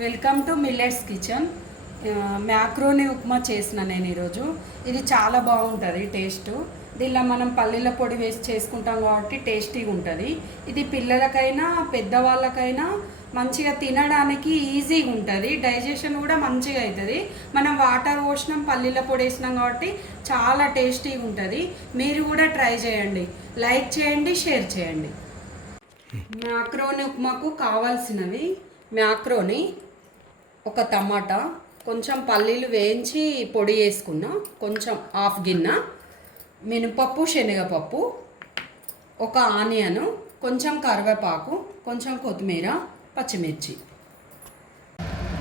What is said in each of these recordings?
Welcome to millets kitchen. Macaroni upma చేసిన నేను ఈరోజు. ఇది చాలా బాగుంటుంది టేస్ట్. దీనిలో మనం పల్లీల పొడి వేసి చేసుకుంటాం కాబట్టి టేస్టీగా ఉంటుంది. ఇది పిల్లలకైనా పెద్దవాళ్ళకైనా మంచిగా తినడానికి ఈజీగా ఉంటుంది. డైజెషన్ కూడా మంచిగా అవుతుంది. మనం వాటర్ పోసినాం, పల్లీల పొడి వేసినాం కాబట్టి చాలా టేస్టీగా ఉంటుంది. మీరు కూడా ట్రై చేయండి. లైక్ చేయండి, షేర్ చేయండి. మ్యాక్రోని ఉప్మాకు కావాల్సినవి: మ్యాక్రోని, ఒక టమాటా, కొంచెం పల్లీలు వేయించి పొడి వేసుకున్న, కొంచెం హాఫ్ గిన్నె మినపప్పు, శనగపప్పు, ఒక ఆనియను, కొంచెం కరివేపాకు, కొంచెం కొత్తిమీర, పచ్చిమిర్చి.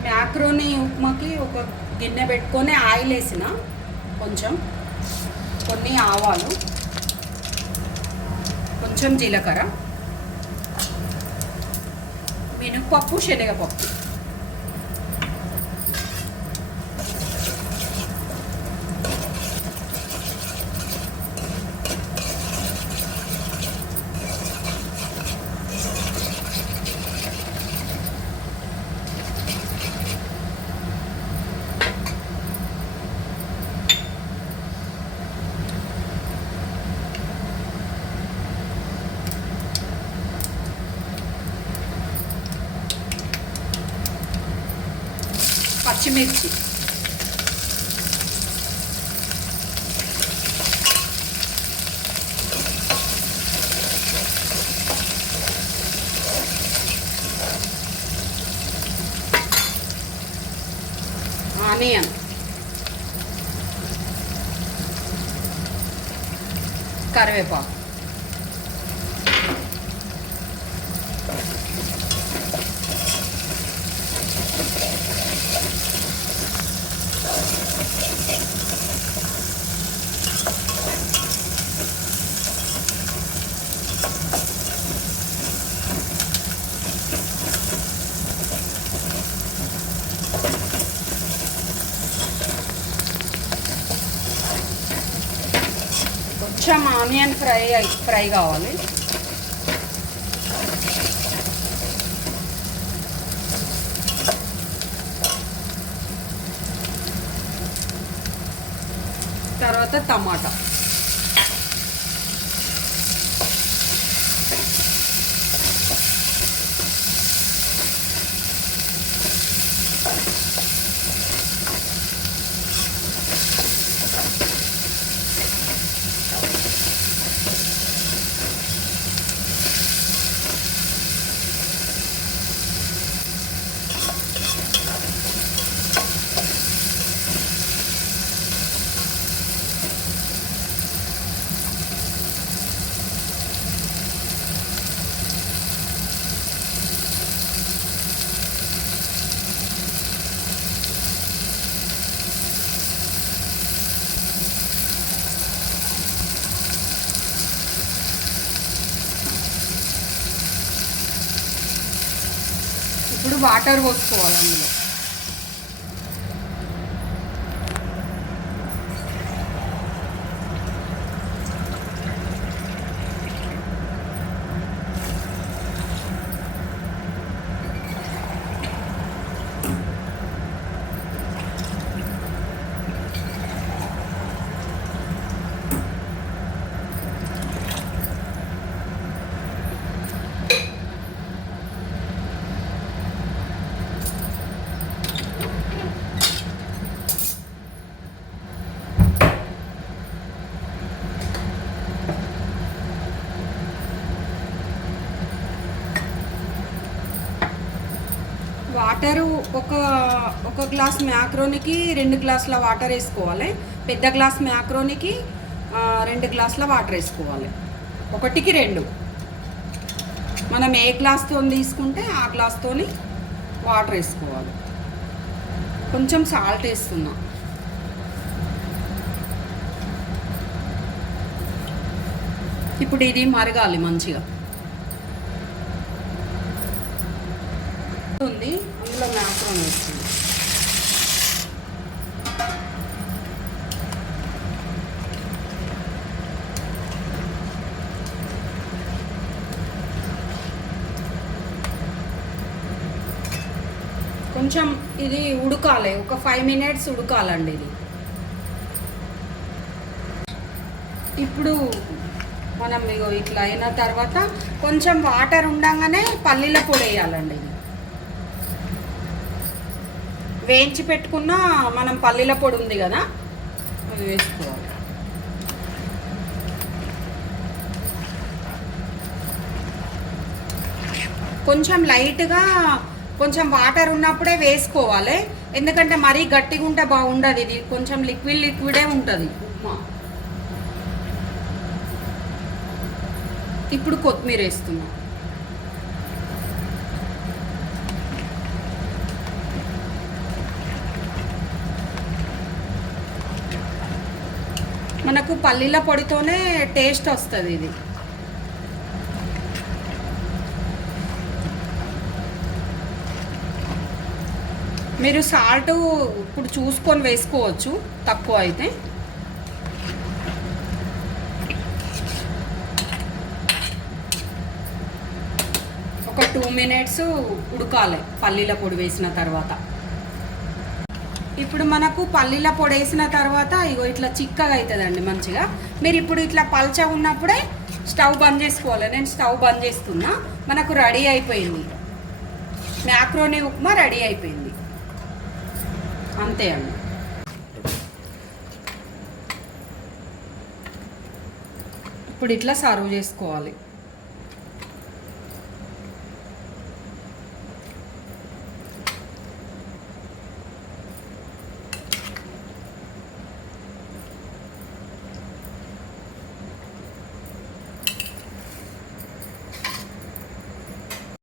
మ్యాక్రోని ఉప్మాకి ఒక గిన్నె పెట్టుకొని ఆయిల్ వేసిన, కొంచెం కొన్ని ఆవాలు, కొంచెం జీలకర్ర, మినపప్పు, శనగపప్పు, పచ్చిమిర్చి, ఆనియన్, కరివేపాకు, కొంచెం ఆనియన్ ఫ్రై కావాలి. తర్వాత టమాటా, ఇప్పుడు వాటర్ పోసుకోవాలి అందులో. వాటరు ఒక గ్లాస్ మ్యాక్రోనికి 2 గ్లాసుల వాటర్ వేసుకోవాలి. పెద్ద గ్లాస్ మ్యాక్రోనికి 2 గ్లాసుల వాటర్ వేసుకోవాలి. 1కి 2. మనం ఏ గ్లాస్తో తీసుకుంటే ఆ గ్లాస్తో వాటర్ వేసుకోవాలి. కొంచెం సాల్ట్ వేస్తున్నా. ఇప్పుడు ఇది మరగాలి మంచిగా. ఉంది అందులో మ్యాక్రోని వేస్తుంది. కొంచెం ఇది ఉడకాలి, ఒక 5 మినిట్స్ ఉడకాలండి ఇది. ఇప్పుడు మనం ఇగో ఇట్లా అయిన తర్వాత కొంచెం వాటర్ ఉండగానే పల్లీల పొడి వేయాలండి. ఇది వేయించి పెట్టుకున్న మనం పల్లీల పొడి ఉంది కదా, అది వేసుకోవాలి. కొంచెం లైట్గా కొంచెం వాటర్ ఉన్నప్పుడే వేసుకోవాలి, ఎందుకంటే మరీ గట్టిగా ఉంటే బాగుండదు. ఇది కొంచెం లిక్విడే ఉంటుంది ఉప్మా. ఇప్పుడు కొత్తిమీర వేస్తున్నా. మనకు పల్లీల పొడితోనే టేస్ట్ వస్తుంది ఇది. మీరు సాల్ట్ ఇప్పుడు చూసుకొని వేసుకోవచ్చు, తక్కువ అయితే. ఒక 2 మినిట్స్ ఉడకాలి పల్లీల పొడి వేసిన తర్వాత. ఇప్పుడు మనకు పల్లీల పొడి వేసిన తర్వాత ఇగో ఇట్లా చిక్కగా అవుతుందండి మంచిగా. మీరు ఇప్పుడు ఇట్లా పల్చగా ఉన్నప్పుడే స్టవ్ బంద్ చేసుకోవాలి. నేను స్టవ్ బంద్ చేస్తున్నా. మనకు రెడీ అయిపోయింది, మ్యాక్రోనీ ఉప్మా రెడీ అయిపోయింది. అంతే అండి. ఇప్పుడు ఇట్లా సర్వ్ చేసుకోవాలి.